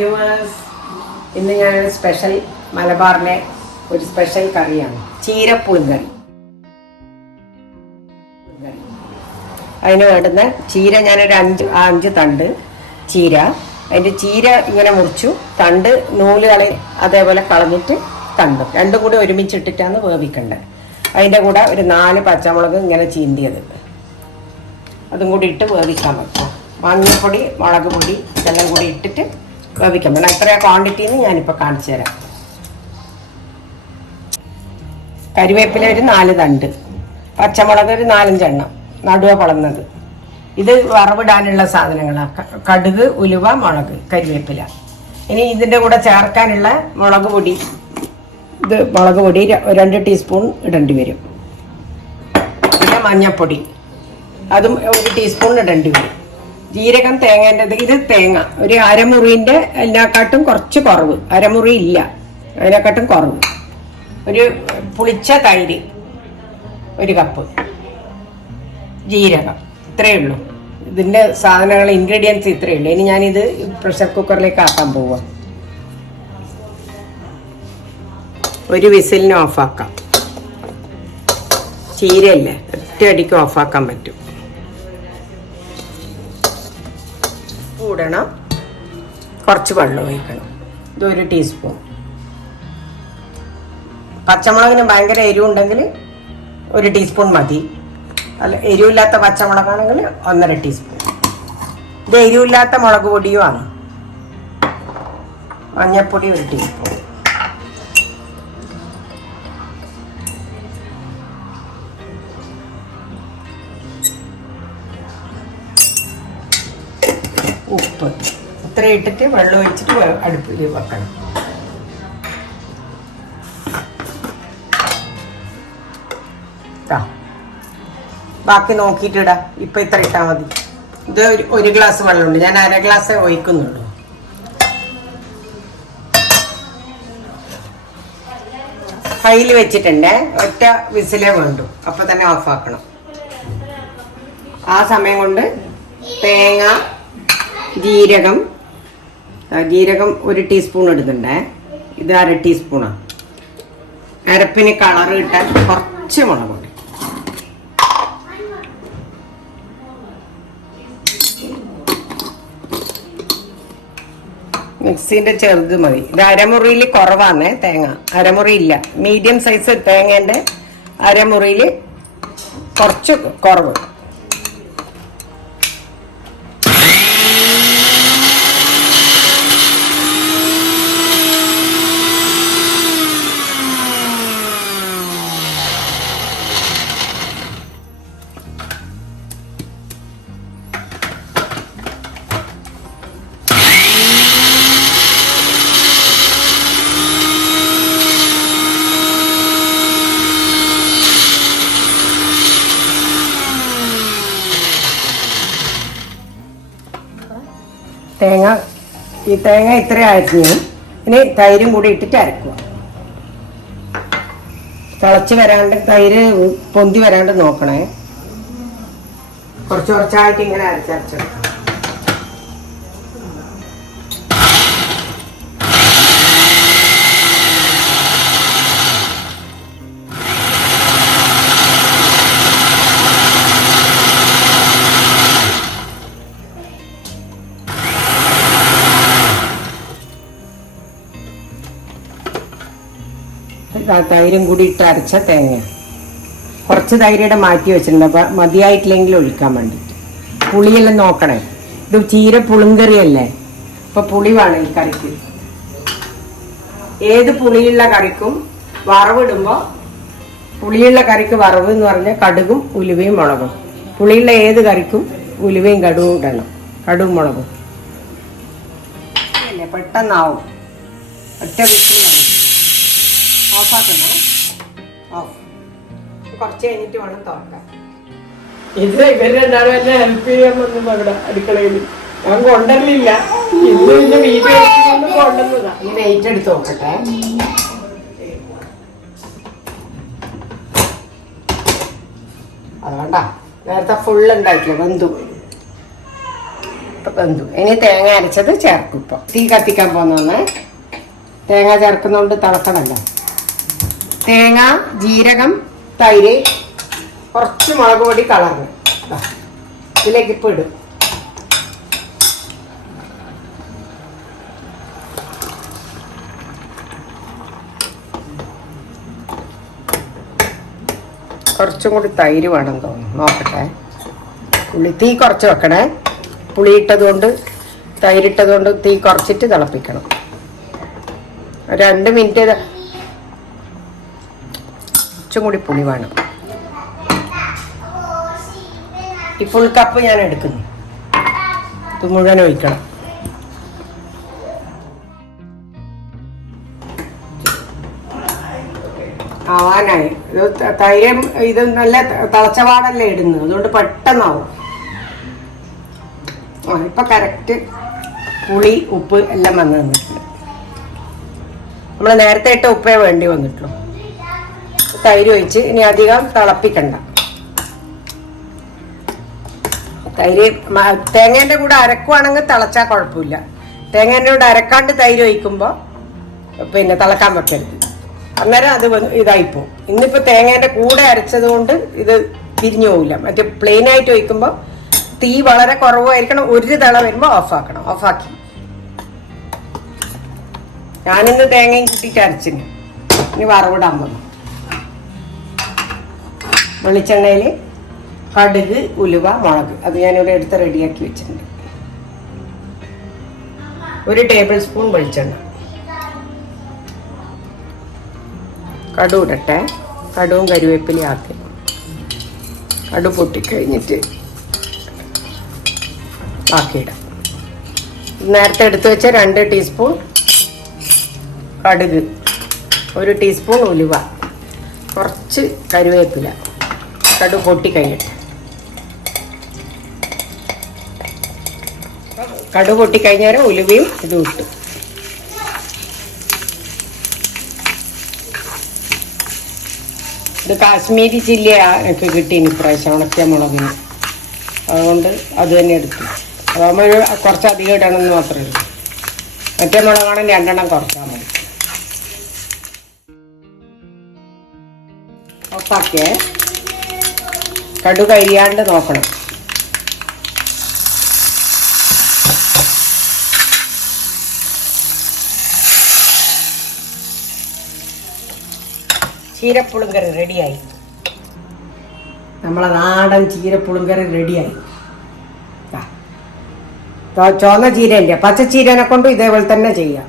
viewers. ഇന്ന് ഞാൻ special മലബാറിലെ ഒരു സ്പെഷ്യൽ കറിയാണ് ചീര പുളിങ്കറി. അതിന് വേണ്ടുന്ന ചീര ഞാനൊരു അഞ്ച് തണ്ട് ചീര, അതിൻ്റെ ചീര ഇങ്ങനെ മുറിച്ചു, തണ്ട് നൂല് അതേപോലെ കളഞ്ഞിട്ട് തണ്ടും രണ്ടും കൂടി ഒരുമിച്ചിട്ടിട്ടാണ് വേവിക്കേണ്ടത്. അതിൻ്റെ കൂടെ ഒരു 4 പച്ചമുളക് ഇങ്ങനെ ചീന്തിയത് അതും കൂടി ഇട്ട് വേവിക്കാൻ പറ്റും. മഞ്ഞൾപ്പൊടി, മുളക് പൊടി ഇതെല്ലാം കൂടി ഇട്ടിട്ട് വേവിക്കാൻ പറ്റും. എത്രയാ ക്വാണ്ടിറ്റിന്ന് ഞാനിപ്പോൾ കാണിച്ചു തരാം. കരിവേപ്പില ഒരു 4 തണ്ട്, പച്ചമുളക് ഒരു 4-5 എണ്ണം നടുവ പൊളന്നത്. ഇത് വറവിടാനുള്ള സാധനങ്ങളാണ്. കടുക്, ഉലുവ, മുളക്, കരിവേപ്പില. ഇനി ഇതിൻ്റെ കൂടെ ചേർക്കാനുള്ള മുളക് പൊടി, ഇത് മുളക് പൊടി 2 ടീസ്പൂൺ ഇടേണ്ടി വരും. പിന്നെ മഞ്ഞൾപ്പൊടി അതും 1 ടീസ്പൂൺ ഇടേണ്ടി വരും. ജീരകം, തേങ്ങേൻ്റെ ഇത് തേങ്ങ ഒരു അരമുറിൻ്റെ അതിനെക്കാട്ടും കുറച്ച് കുറവ്, അരമുറി ഇല്ല അതിനെക്കാട്ടും കുറവ്. ഒരു പുളിച്ച തൈര് 1 കപ്പ്, ജീരകം, ഇത്രയേ ഉള്ളൂ. ഇതിൻ്റെ സാധനങ്ങൾ ഇൻഗ്രീഡിയൻസ് ഇത്രയേ ഉള്ളൂ. ഇനി ഞാനിത് പ്രഷർ കുക്കറിലേക്ക് ആക്കാൻ പോവാം. ഒരു വിസിലിന് ഓഫാക്കാം. ചീരയല്ലേ, ഒറ്റയടിക്ക് ഓഫാക്കാൻ പറ്റും. ഇടണം, കുറച്ച് വെള്ളം ഒഴിക്കണം. ഇത് 1 ടീസ്പൂൺ. പച്ചമുളകിന് ഭയങ്കര എരിവുണ്ടെങ്കിൽ 1 ടീസ്പൂൺ മതി. അല്ല, എരിവില്ലാത്ത പച്ചമുളകാണെങ്കിൽ 1.5 ടീസ്പൂൺ. ഇത് എരിവില്ലാത്ത മുളക് പൊടിയുമാണ്. മഞ്ഞൾപ്പൊടി 1 ടീസ്പൂൺ. ഉപ്പ് ഇത്ര ഇട്ടിട്ട് വെള്ളം ഒഴിച്ചിട്ട് അടുപ്പിൽ വെക്കണം. ബാക്കി നോക്കിയിട്ടിടാം. ഇപ്പം ഇത്ര ഇട്ടാൽ മതി. ഇത് 1 ഗ്ലാസ് വെള്ളമുണ്ട്, ഞാൻ 1/2 ഗ്ലാസ് ഒഴിക്കുന്നുള്ളൂ. കയ്യിൽ വെച്ചിട്ടുണ്ട്, ഒറ്റ വിസിലേ വേണ്ടു, അപ്പം തന്നെ ഓഫാക്കണം. ആ സമയം കൊണ്ട് തേങ്ങ, ജീരകം 1 ടീസ്പൂൺ ഇടുന്നുണ്ടേ. ഇത് 1/2 ടീസ്പൂണാണ്. അരപ്പിന് കളർ കിട്ടാൻ കുറച്ച് മുളക് പൊടി. മിക്സിൻ്റെ ചെറുത് മതി. ഇത് അരമുറിയിൽ കുറവാണ് തേങ്ങ, അരമുറി ഇല്ല. മീഡിയം സൈസ് തേങ്ങേൻ്റെ അരമുറിയിൽ കുറച്ച് കുറവ്. ഈ തേങ്ങ ഇത്ര അരഞ്ഞു. ഇനി തൈരും കൂടി ഇട്ടിട്ട് അരക്കുക. തിളച്ച് വരാണ്ട്, തൈര് പൊന്തി വരാണ്ട് നോക്കണേ. കുറച്ച് കുറച്ചായിട്ട് ഇങ്ങനെ അരച്ചരച്ചെടുക്കണം. തൈരും കൂടി ഇട്ട് അരച്ച തേങ്ങ കുറച്ച് തൈരുടെ മാറ്റി വെച്ചിട്ടുണ്ട്. അപ്പം മതിയായിട്ടില്ലെങ്കിൽ ഒഴിക്കാൻ വേണ്ടിയിട്ട്. പുളിയെല്ലാം നോക്കണേ. ഇത് ചീര പുളിങ്കറിയല്ലേ, അപ്പോൾ പുളി വേണം ഈ കറിക്ക്. ഏത് പുളിയുള്ള കറിക്കും വറവിടുമ്പോൾ, പുളിയുള്ള കറിക്ക് വറവ് എന്ന് പറഞ്ഞാൽ കടുകും ഉലുവയും മുളകും. പുളിയുള്ള ഏത് കറിക്കും ഉലുവയും കടുവും ഇടണം, കടുവും മുളകും. അല്ലേ, പെട്ടെന്നാവും. ഒറ്റ വിസിൽ മതി. ഓഫാക്കണം. ഓഫ്. കുറച്ച് കഴിഞ്ഞിട്ട് വേണം തുറക്കാൻ. ഇത് ഇവർ രണ്ടാളും എന്നെ ഹെൽപ്പ് ചെയ്യാൻ വന്നു അവിടെ അടുക്കളയിൽ. ഞാൻ കൊണ്ടുവരില്ല, ഇന്ന് പിന്നെ വീഡിയോ കൊണ്ടുവന്നതാ. ഈ നെയ്റ്റ് എടുത്ത് നോക്കട്ടെ. അതുകൊണ്ടാ നേരത്തെ ഫുള്ള് ഉണ്ടാക്കിയ വെന്തു. വെന്തു. ഇനി തേങ്ങ അരച്ചത് ചേർക്കും. ഇപ്പോൾ തീ കത്തിക്കാൻ പോകുന്ന തേങ്ങ ചേർക്കുന്നതുകൊണ്ട് തിളക്കണമല്ലോ. തേങ്ങ, ജീരകം, തൈര്, കുറച്ച് മുളക് പൊടി, കളറിന് ഇതിലേക്ക് ഇപ്പോൾ ഇടും. കുറച്ചും കൂടി തൈര് വേണം തോന്നുന്നു. നോക്കട്ടെ. തീ കുറച്ച് വെക്കണേ. പുളി ഇട്ടതുകൊണ്ട്, തൈരിട്ടതുകൊണ്ട് തീ കുറച്ചിട്ട് തിളപ്പിക്കണം. 2 മിനിറ്റ്. കുറച്ചും കൂടി പുളി വേണം. ഈ ഫുൾ കപ്പ് ഞാൻ എടുക്കുന്നു. ഇത് മുഴുവൻ ഒഴിക്കണം. ആവാനായി. ഇത് തൈര് ഇത് നല്ല തിളച്ചപാടല്ലേ ഇടുന്നത്, അതുകൊണ്ട് പെട്ടെന്നാവും. ഇപ്പൊ കറക്റ്റ് പുളി, ഉപ്പ് എല്ലാം വന്ന് നിന്നിട്ടുണ്ട്. നമ്മൾ നേരത്തെ ഇട്ട ഉപ്പേ വേണ്ടി വന്നിട്ടുള്ളൂ. തൈര് ഒഴിച്ച് ഇനി അധികം തിളപ്പിക്കണ്ട. തൈര് തേങ്ങേൻ്റെ കൂടെ അരക്കുവാണെങ്കിൽ തിളച്ചാൽ കുഴപ്പമില്ല. തേങ്ങേൻ്റെ കൂടെ അരക്കാണ്ട് തൈര് ഒഴിക്കുമ്പോൾ പിന്നെ തിളക്കാൻ വെക്കരുത്. അന്നേരം അത് ഇതായിപ്പോ. ഇന്നിപ്പോൾ തേങ്ങേൻ്റെ കൂടെ അരച്ചത് കൊണ്ട് ഇത് തിരിഞ്ഞു പോകില്ല. മറ്റേ പ്ലെയിനായിട്ട് ഒഴിക്കുമ്പോൾ തീ വളരെ കുറവായിരിക്കണം. ഒരു തിള വരുമ്പോൾ ഓഫാക്കണം. ഓഫാക്കി ഞാനിന്ന് തേങ്ങയും കൂട്ടിയിട്ട് അരച്ചിന്. ഇനി വറവിടാൻ പോകുന്നു. വെളിച്ചെണ്ണയിൽ കടുക്, ഉലുവ, മുളക് അത് ഞാനിവിടെ എടുത്ത് റെഡിയാക്കി വെച്ചിട്ടുണ്ട്. 1 ടേബിൾ സ്പൂൺ വെളിച്ചെണ്ണ. കടുക് ഇടട്ടെ. കടുവും കരിവേപ്പിലയും ആക്കി. കടുക് പൊട്ടിക്കഴിഞ്ഞിട്ട് ആക്കിയിടാം. നേരത്തെ എടുത്തു വെച്ച 2 ടീസ്പൂൺ കടുക്, 1 ടീസ്പൂൺ ഉലുവ, കുറച്ച് കരിവേപ്പില. കടുക് പൊട്ടിക്കഴിഞ്ഞിട്ട് കടുക് പൊട്ടിക്കഴിഞ്ഞാൽ ഉലുവയും ഇതും ഇട്ടു. ഇത് കാശ്മീരി ചില്ലി എനിക്ക് കിട്ടീന് ഇപ്രാവശ്യം, ഉണക്കിയ മുളകിന്. അതുകൊണ്ട് അത് തന്നെ എടുത്തു. അതാകുമ്പോൾ കുറച്ചധികം ഇടണമെന്ന് മാത്രമേ ഉള്ളൂ. മറ്റേ മുളകാണെങ്കിൽ 2 എണ്ണം കുറച്ചാൽ മതി. ഓഫാക്കിയേ. കടുക് കരിയാണ്ട് നോക്കണം. ചീരപ്പുളിങ്കറി റെഡിയായി. നമ്മളെ നാടൻ ചീരപ്പുളിങ്കറി റെഡിയായി. ചുവന്ന ചീരയില്ല, പച്ചച്ചീരനെ കൊണ്ടും ഇതേപോലെ തന്നെ ചെയ്യാം.